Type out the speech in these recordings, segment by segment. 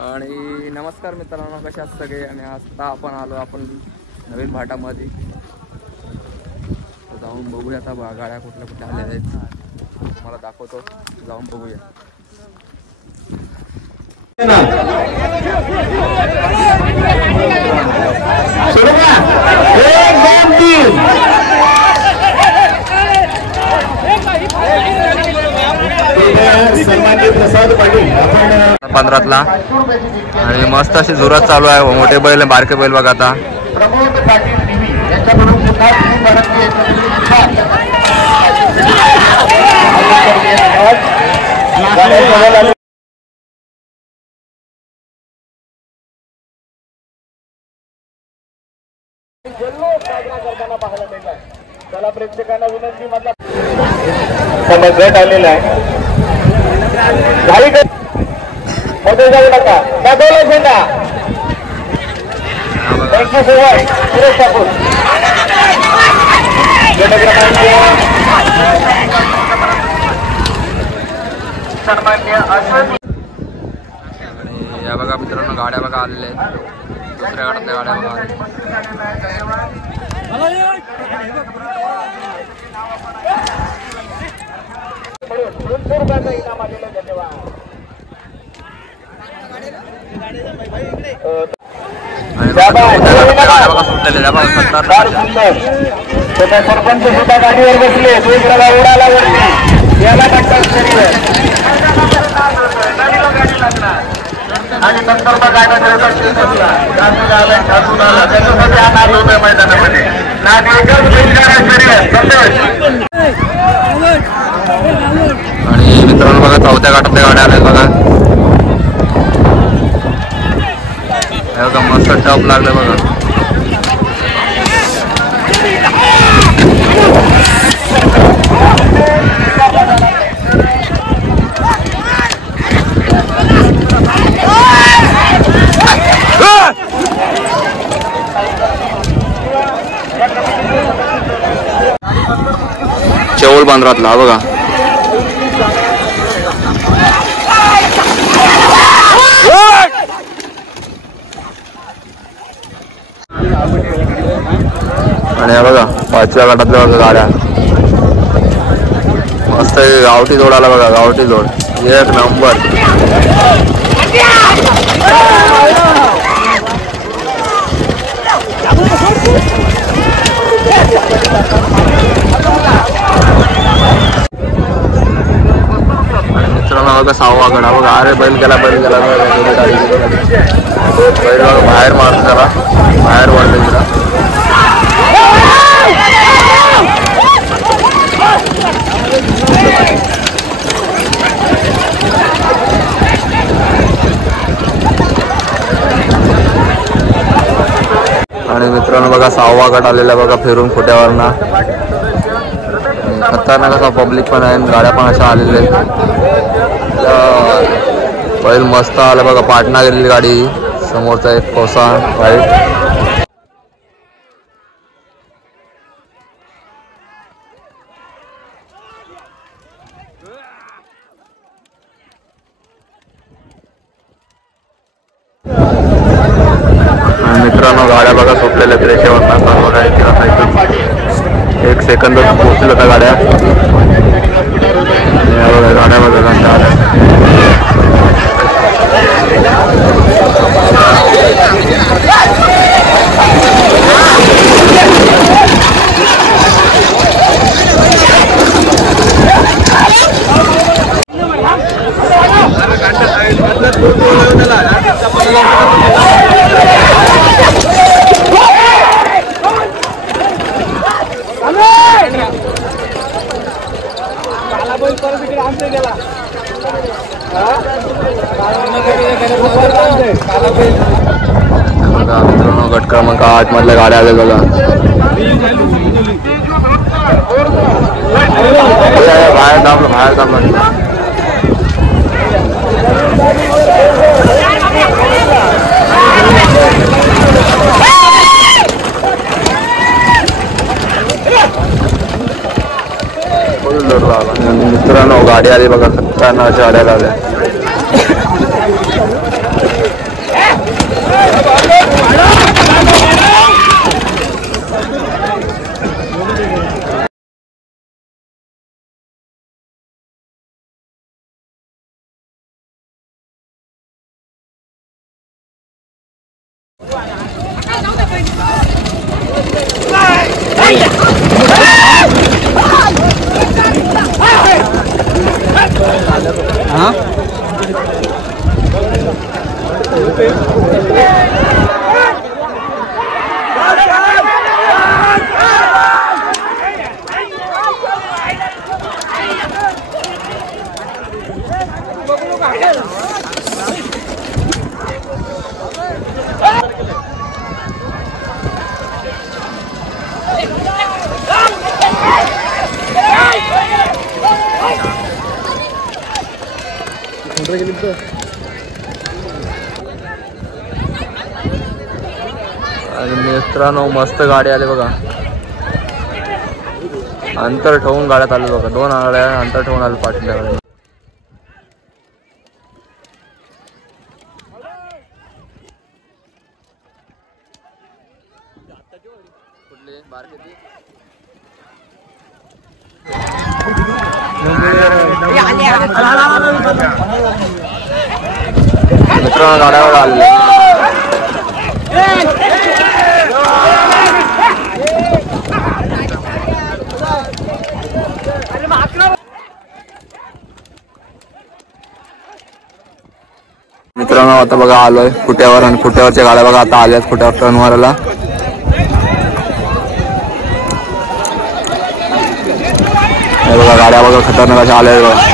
आणि नमस्कार मित्रांनो, कसे आहात सगळे? आणि आता आपण आलो नवीन भाटामध्ये. जाऊन बघूया आता गाड्या कुठल्या कुठल्या आल्या आहेत, तुम्हाला दाखवतो. जाऊन बघूया. पंधरातला आणि मस्त अशी जोरात चालू आहे. मोठे बैल बारके बैल बघा आता. चला प्रेक्षकांना विनंती, मतलब समजण्यात आलेला आहे. मध्ये जाऊ नका, दाखवला झेंडा. Thank you so much Suresh Thakur. आणि या बघा मित्रांनो, गाड्या बघा आलेल्या आहेत. दुसऱ्या गाड्यातल्या गाड्या बघा. सरपंच सुद्धा गाडीवर बसले. उडाला वरती, याला टाकतात शरीर आणि नंतर मग त्याच्यासाठी हा नाद होतोय मैदानामध्ये. नाद आणि मित्रांनो बघा, चौथ्या गाठातल्या गाड्या आल्या बघा. बघा मस्त टप लागलं बघा. चौल बांद्रातला बघा. आणि बघा पाचव्या गटातल्या बघा गाड्या. मस्त गावठी जोड आला बघा. गावठी जोड एक नंबर. मित्रांनो बघा, 6वा गडा बघा. अरे बैल गेला बैल बघा. बाहेर मारतो त्याला, बाहेर वाढलं तिला. आणि मित्रांनो बघा, 6वा गट आलेला बघा फिरून फुट्यावरना. खतरनाक असा पब्लिक पण आहे, गाड्या पण अशा आलेल्या आहेत. बैल मस्त आलं बघा. पाटणा गेलेली गाडी. समोरचा एक कोसा व्हाईट. मित्रांनो गाड्या बघा सुटलेल्या रेषेवरना. सर्व एक सेकंद पोहोचल्या त्या गाड्या. गाड्या बघा मित्रांनो गट क्रमांक 8 मधल्या गाड्या आल्या बघा. बाहेर दाबलं. मित्रांनो गाडी आली बघा. खतरनाक गाड्या आल्या. आणि मित्रांनो मस्त गाडी आली बघा. अंतर ठेवून गाड्यात आले बघा. 2 गाड्या अंतर ठेवून आले पाठीच्या गाड्या. मित्रांनो गाड्यावर आले. मित्रांनो आता बघा आलोय खुट्यावर आणि खुट्यावरच्या गाड्या बघा आता आल्यात खुट्यावर टर्न मारायला. हे बघा गाड्या बघा खतरनाक अशा आल्या बघा.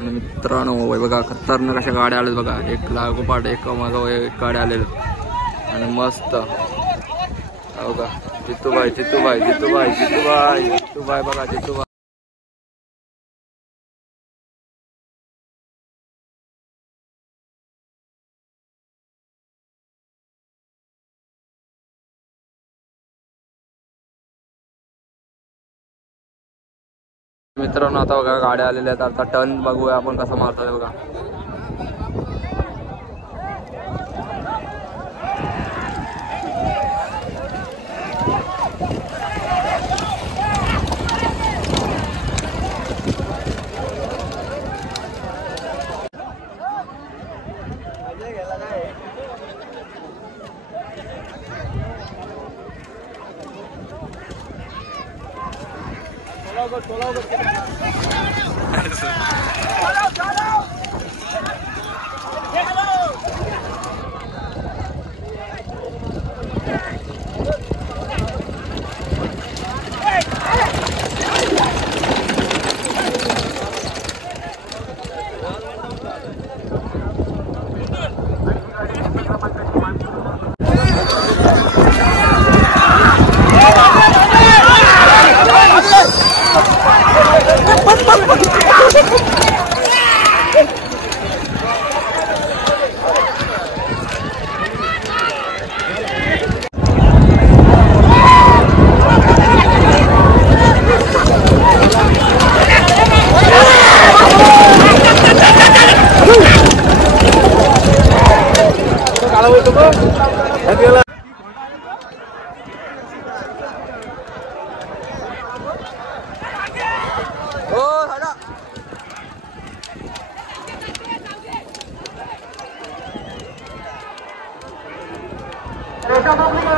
मित्रांनो बघा खतरनाक अशा गाड्या आल्यात बघा. एक लागोपाठ एक मागं एक गाड्या आलेल्या आणि मस्त बघा. जितूबाई जितूबाई जितूबाई जितूबाई जितूबाई बघा जितूबाई. मित्रांनो आता बघा गाड्या आलेल्या आहेत. आता टर्न बघूया आपण कसा मारतोय बघा.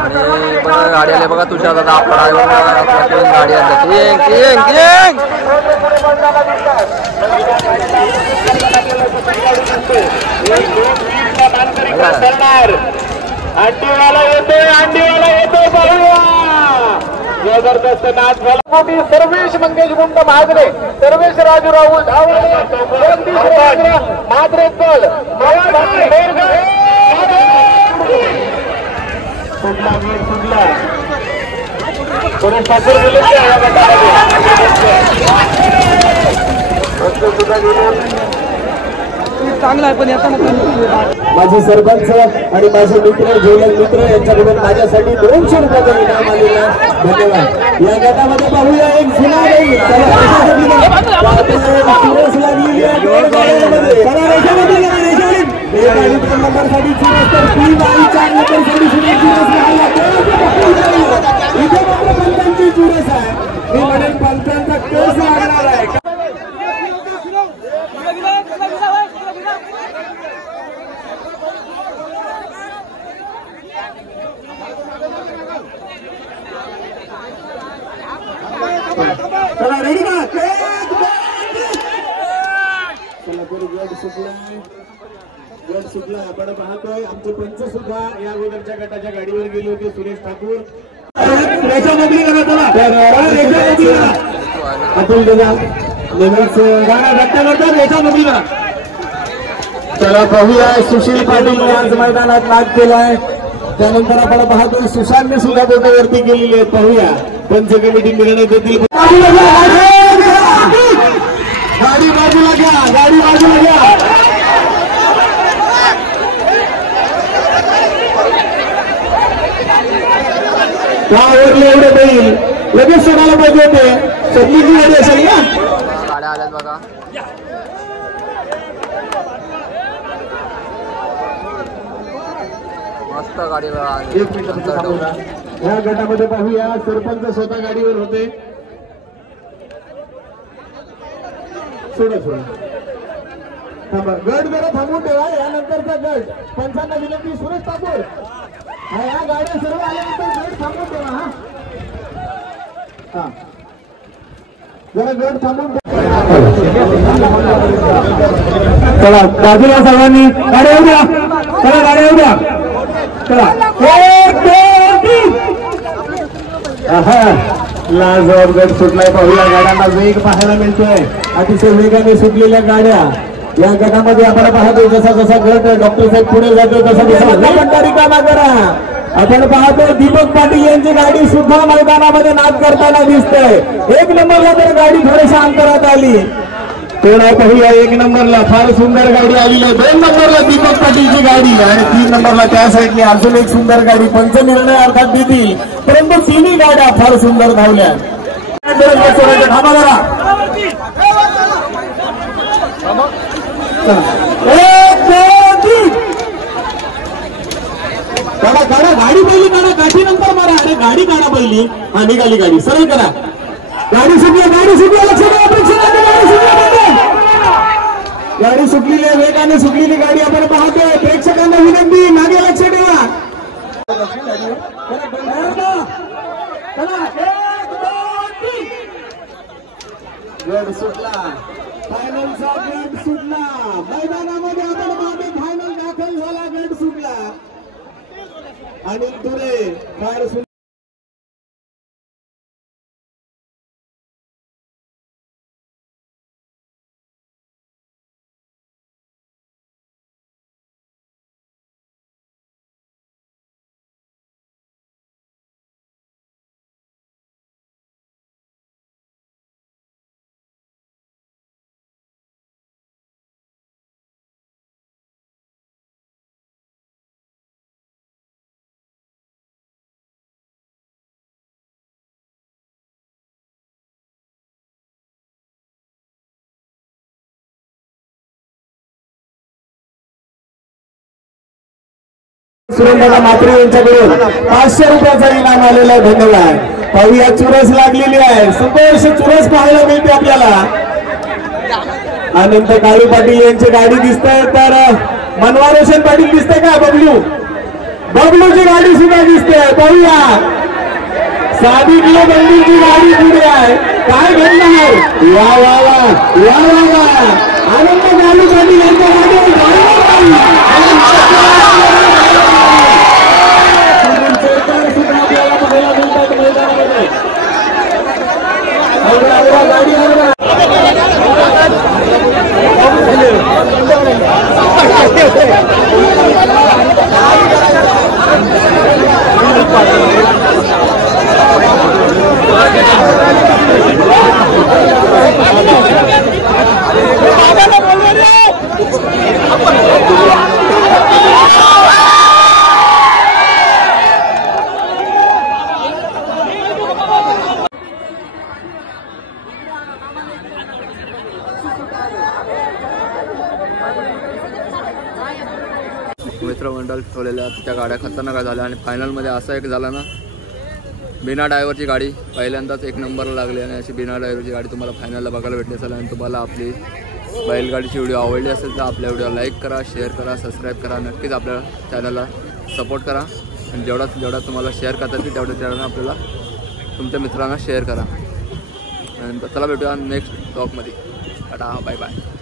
आणि बघा गाडी आली बघा तुझ्या दादा आपला ड्रायव्हर गाडी आली. अंडीवाला येतोय बघूया. जबरदस्त नाच झाला. मोठी सर्वेश मंगेश गुंड महागरे, सर्वेश राजू राहुल धावले, जगदीश मात्रेकल सुटला गेट सुटला सुरेश ठाकूर गेले या गटामध्ये सुद्धा गेले चांगला आहे पण याचा माझे सरपंच आणि माझे मित्र जेवढे मित्र यांच्याकडून माझ्यासाठी 200 रुपयाचं इनाम आलेलं आहे. धन्यवाद. या गटामध्ये पाहूया एक जुना सुरेश लागलेली आहे नंबर साठी सुरेश तर 3 आणि 4 नंबर साठी इथे मात्र पंचांची चुरस आहे. मी म्हणेन पंचांचा केस लागणार आहे. चला रेडी का चला गट सुटला आपण पाहतोय. आमचे पंच सुद्धा या अगोदरच्या गटाच्या गाडीवर गेले होते. सुरेश ठाकूर रेषा मोकळी करा. चला रेषा मोकळी करा. अतुल दादा लगेच गाणं घट्ट करतात. रेषा मोकळी करा. चला पाहूया सुशील पाटील आज मैदानात नाद केलाय. त्यानंतर आपण पाहतोय सुशांतने सुद्धा बोटावरती केलेली आहे. पाहूया पंच कमिटी निर्णय देतील. गाडी बाजूला घ्या. गाडी बाजूला घ्या. गावावरले एवढे बैल लगेच सोडायला पाहिजे होते. सगळीची गाडी असेल ना. गाड्या आल्यात बघा. मस्त गाडीला. एक मिनिट या गटामध्ये पाहूया सरपंच स्वतः गाडीवर होते. सोडा थांबा. गट जरा थांबून ठेवा. यानंतरचा गट पंचांना विनंती. सुरेश ठाकूर ह्या गाड्या सर्व आल्यानंतर गट थांबून ठेवा. हा जरा गट थांबून चला बाजूला सर्वांनी गाड्या येऊ द्या. चला गाड्या येऊ द्या. चला लाजवाब गट सुटलाय. पाहूया गाड्यांना वेग पाहायला मिळतोय. अतिशय वेगाने सुटलेल्या गाड्या या गटामध्ये आपण पाहतो. जसा जसा गट डॉक्टर साहेब पुढे जातो तसा तसा रिकामा करा. आपण पाहतो दीपक पाटील यांची गाडी सुद्धा मैदानामध्ये नाद करताना दिसतंय. 1 नंबरला तर गाडी थोड्याशा अंतरात आली. तेवढा पाहूया 1 नंबरला फार सुंदर गाडी आलेली आहे. 2 नंबरला दीपक पाटीलची गाडी आणि 3 नंबरला त्या साईडने अजून एक सुंदर गाडी. पंच निर्णय अर्थात देतील परंतु तिन्ही गाड्या फार सुंदर धावल्या. थांबा जरा. काढा गाडी पहिली काढा. काठीनंतर मारा. अरे गाडी काढा पहिली. हा निघाली गाडी. सरळ करा. गाडी सुटली. गाडी सुटली. लक्ष द्या. गाडी सुटली. गाडी सुटलेली आहे. वेगाने सुटलेली गाडी आपण पाहतोय. प्रेक्षकांना विनंती मागे लक्ष ठेवा. गट सुटला. फायनलचा गट सुटला. मैदानामध्ये आपण पाहतो फायनल दाखल झाला. गट सुटला. अनिल तुरे फार सुंदर. सुरेंद्र मात्रे यांच्याकडून 500 रुपयाचा इनाम आलेला आहे. धन्यवाद. पाहूया चुरस लागलेली आहे. संतोष चुरस पाहायला मिळते आपल्याला. अनंत काळू पाटील यांची गाडी दिसते. तर मनवारोशन पाटील दिसते का. बबलूची गाडी सुद्धा दिसते. पाहूया 7 किलो बंडीची गाडी पुढे आहे. काय घडणार. वा वा वा वा वा वा. अनंत काळू पाटील यांच्या गाडीवर गाडी मित्रमंडळ ठेवलेल्या त्या गाड्या खतरनाक झाल्या आणि फायनलमध्ये असा एक झाला ना, बिना ड्रायव्हरची गाडी पहिल्यांदाच एक नंबरला लागली आणि अशी बिना ड्रायव्हरची गाडी तुम्हाला फायनलला बघायला भेटली असेल. आणि तुम्हाला आपली बैलगाडीची व्हिडिओ आवडली असेल तर आपल्या व्हिडिओ लाईक करा, शेअर करा, सबस्क्राईब करा. नक्कीच आपल्या चॅनलला सपोर्ट करा आणि जेवढा तुम्हाला शेअर करता येईल तेवढ्या चॅनल आपल्याला तुमच्या मित्रांना शेअर करा. आणि चला भेटूया नेक्स्ट टॉकमध्ये. Tata, bye bye.